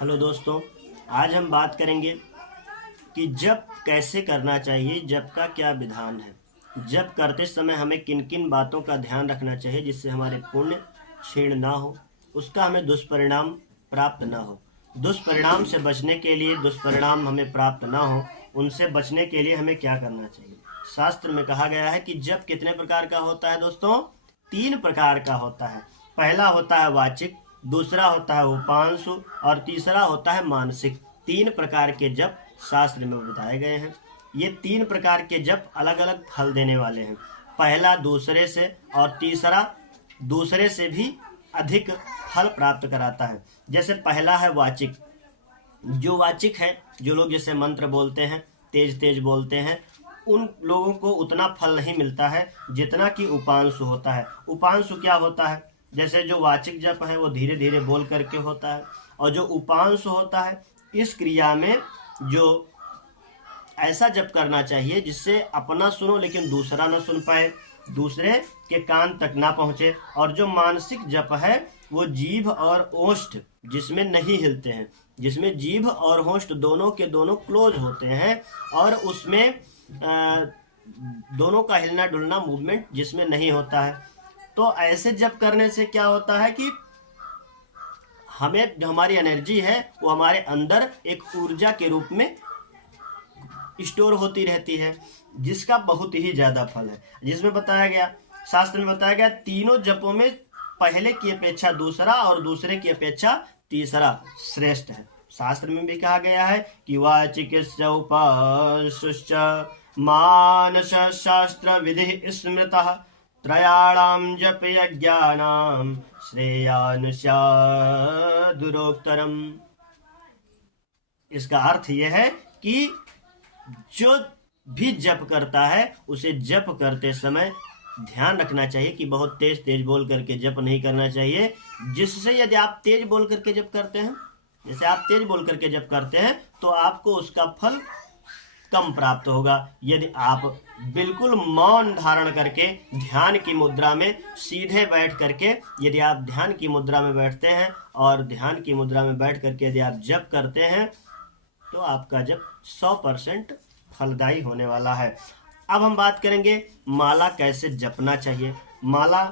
Hello दोस्तों, आज हम बात करेंगे कि जप कैसे करना चाहिए। जप का क्या विधान है। जप करते समय हमें किन किन बातों का ध्यान रखना चाहिए जिससे हमारे पुण्य क्षीण ना हो, उसका हमें दुष्परिणाम प्राप्त ना हो। दुष्परिणाम से बचने के लिए, दुष्परिणाम हमें प्राप्त ना हो, उनसे बचने के लिए हमें क्या करना चाहिए। शास्त्र में कहा गया है कि जप कितने प्रकार का होता है दोस्तों? 3 प्रकार का होता है। पहला होता है वाचिक, दूसरा होता है उपांशु और तीसरा होता है मानसिक। 3 प्रकार के जप शास्त्र में बताए गए हैं। ये 3 प्रकार के जप अलग अलग फल देने वाले हैं। पहला दूसरे से और तीसरा दूसरे से भी अधिक फल प्राप्त कराता है। जैसे पहला है वाचिक। जो वाचिक है, जो लोग जैसे मंत्र बोलते हैं, तेज तेज बोलते हैं, उन लोगों को उतना फल नहीं मिलता है जितना कि उपांशु होता है। उपांशु क्या होता है? जैसे जो वाचिक जप है वो धीरे धीरे बोल करके होता है, और जो उपांशु होता है इस क्रिया में जो ऐसा जप करना चाहिए जिससे अपना सुनो लेकिन दूसरा न सुन पाए, दूसरे के कान तक ना पहुंचे। और जो मानसिक जप है वो जीभ और ओष्ठ जिसमें नहीं हिलते हैं, जिसमें जीभ और होष्ठ दोनों के दोनों क्लोज होते हैं, और उसमें दोनों का हिलना डुलना मूवमेंट जिसमें नहीं होता है। तो ऐसे जप करने से क्या होता है कि हमें जो हमारी एनर्जी है वो हमारे अंदर एक ऊर्जा के रूप में स्टोर होती रहती है, जिसका बहुत ही ज्यादा फल है। जिसमें बताया गया, शास्त्र में बताया गया, तीनों जपों में पहले की अपेक्षा दूसरा और दूसरे की अपेक्षा तीसरा श्रेष्ठ है। शास्त्र में भी कहा गया है कि वाचिकस्य उपांशुश्च मानस शास्त्र विधि स्मृतः त्रयाणां जप यज्ञानां श्रेयान् स्यादुरोक्तरम्। इसका अर्थ यह है कि जो भी जप करता है उसे जप करते समय ध्यान रखना चाहिए कि बहुत तेज तेज बोल करके जप नहीं करना चाहिए, जिससे यदि आप तेज बोल करके जप करते हैं, जैसे आप तेज बोल करके जप करते हैं तो आपको उसका फल कम प्राप्त होगा। यदि आप बिल्कुल मौन धारण करके ध्यान की मुद्रा में सीधे बैठ करके, यदि आप ध्यान की मुद्रा में बैठते हैं और ध्यान की मुद्रा में बैठ करके यदि आप जप करते हैं तो आपका जप 100% फलदायी होने वाला है। अब हम बात करेंगे माला कैसे जपना चाहिए, माला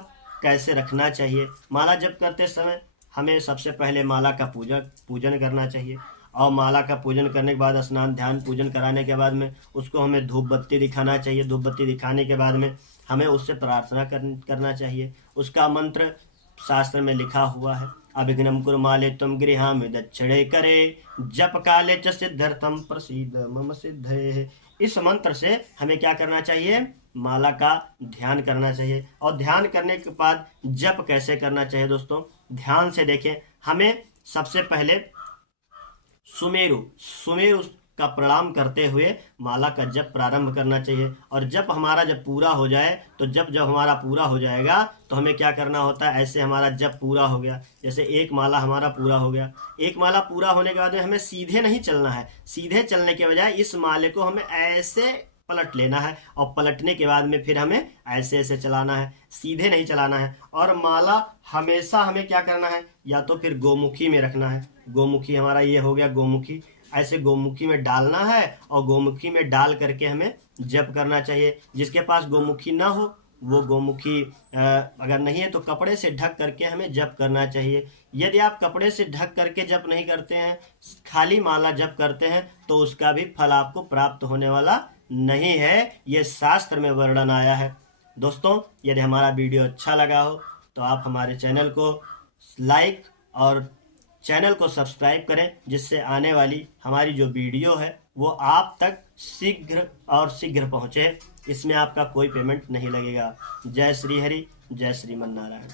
कैसे रखना चाहिए। माला जप करते समय हमें सबसे पहले माला का पूजन करना चाहिए, और माला का पूजन करने के बाद स्नान ध्यान पूजन कराने के बाद में उसको हमें धूप बत्ती दिखाना चाहिए। धूप बत्ती दिखाने के बाद में हमें उससे प्रार्थना करना चाहिए। उसका मंत्र शास्त्र में लिखा हुआ है, अभिघ्नं कुर्माले त्वं गृहामि दक्षिणे करे जप काले च सिद्ध्यर्थं प्रसीद मम सिद्धे। इस मंत्र से हमें क्या करना चाहिए? माला का ध्यान करना चाहिए। और ध्यान करने के बाद जप कैसे करना चाहिए दोस्तों? ध्यान से देखें। हमें सबसे पहले सुमेरु का प्रणाम करते हुए माला का जप प्रारंभ करना चाहिए। और जप हमारा जब पूरा हो जाए, तो जब हमारा पूरा हो जाएगा तो हमें क्या करना होता है? ऐसे हमारा जप पूरा हो गया, जैसे एक माला हमारा पूरा हो गया। एक माला पूरा होने के बाद में हमें सीधे नहीं चलना है। सीधे चलने के बजाय इस माले को हमें ऐसे पलट लेना है, और पलटने के बाद में फिर हमें ऐसे ऐसे चलाना है, सीधे नहीं चलाना है। और माला हमेशा हमें क्या करना है? या तो फिर गोमुखी में रखना है। गोमुखी हमारा ये हो गया गोमुखी, ऐसे गोमुखी में डालना है, और गोमुखी में डाल करके हमें जप करना चाहिए। जिसके पास गोमुखी ना हो वो गोमुखी अगर नहीं है तो कपड़े से ढक करके हमें जप करना चाहिए। यदि आप कपड़े से ढक करके जप नहीं करते हैं, खाली माला जप करते हैं, तो उसका भी फल आपको प्राप्त होने वाला नहीं है। ये शास्त्र में वर्णन आया है। दोस्तों, यदि हमारा वीडियो अच्छा लगा हो तो आप हमारे चैनल को लाइक और चैनल को सब्सक्राइब करें, जिससे आने वाली हमारी जो वीडियो है वो आप तक शीघ्र और शीघ्र पहुंचे। इसमें आपका कोई पेमेंट नहीं लगेगा। जय श्री हरि, जय श्रीमन नारायण।